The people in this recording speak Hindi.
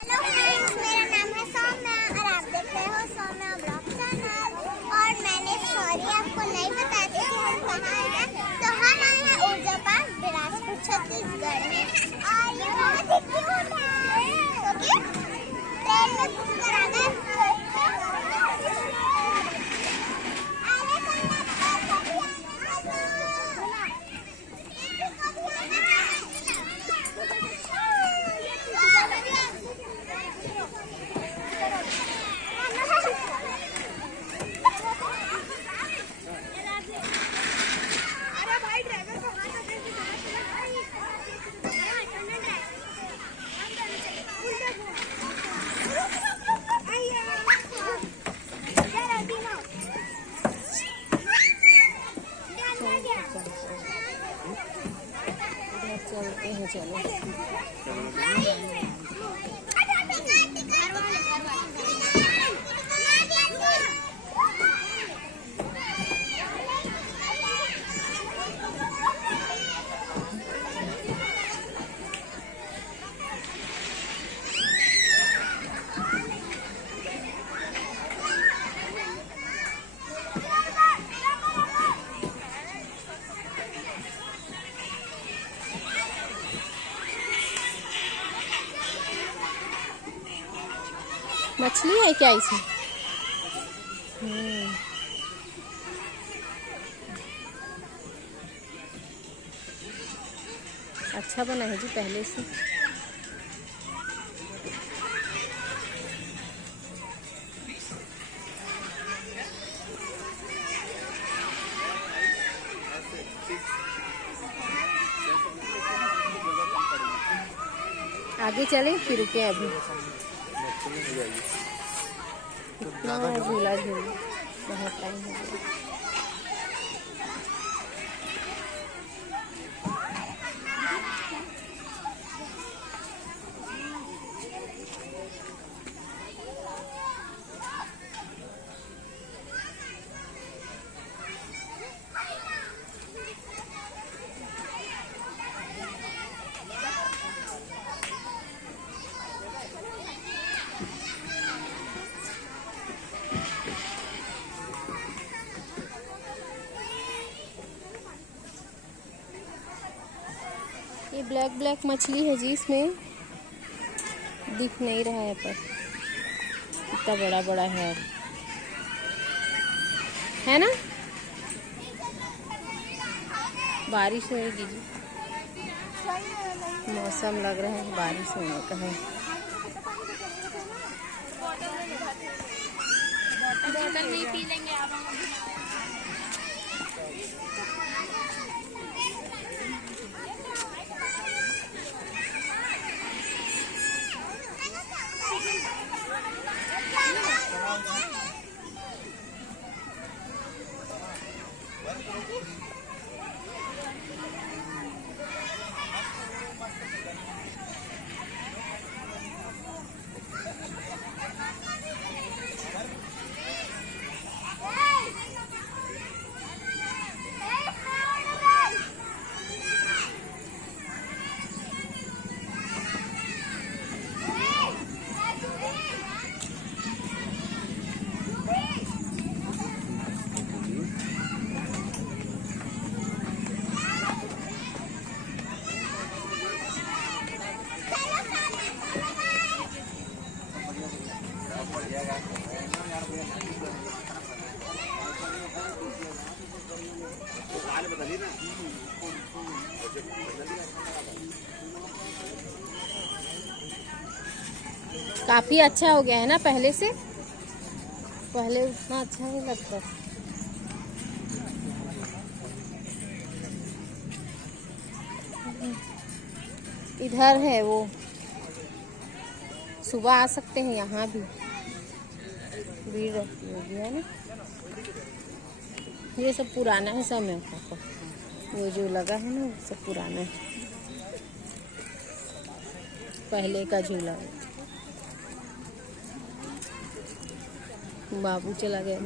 हेलो फ्रेंड्स, मेरा नाम है सौम्या और आप देख रहे हो सौम्या ब्लॉग चैनल। और मैंने सॉरी आपको नहीं बताया था कि हम कहाँ हैं। तो हम आए हैं ऊर्जा पार्क बिलासपुर छत्तीसगढ़ में। और ये बहुत ही क्यूट है क्योंकि ट्रेन में घूमकर आ गए। चलते हैं, चलो। मछली है क्या इसमें? अच्छा बना है जी पहले से। आगे चले फिर रुके अभी। कितना झूला झूल बहुत टाइम हो गया। ये ब्लैक मछली है जी, इसमें दिख नहीं रहा है पर कितना बड़ा बड़ा है ना। बारिश होगी जी, मौसम लग रहा है बारिश होने का है। बोतल नहीं पी लेंगे आप। काफी अच्छा हो गया है ना पहले से। पहले उतना अच्छा नहीं लगता। इधर है वो, सुबह आ सकते हैं, यहाँ भी भीड़ रहती होगी है ना। ये सब पुराना है समय का, वो जो लगा है ना वो सब पुराना है, पहले का झूला है। बाबू चला गया।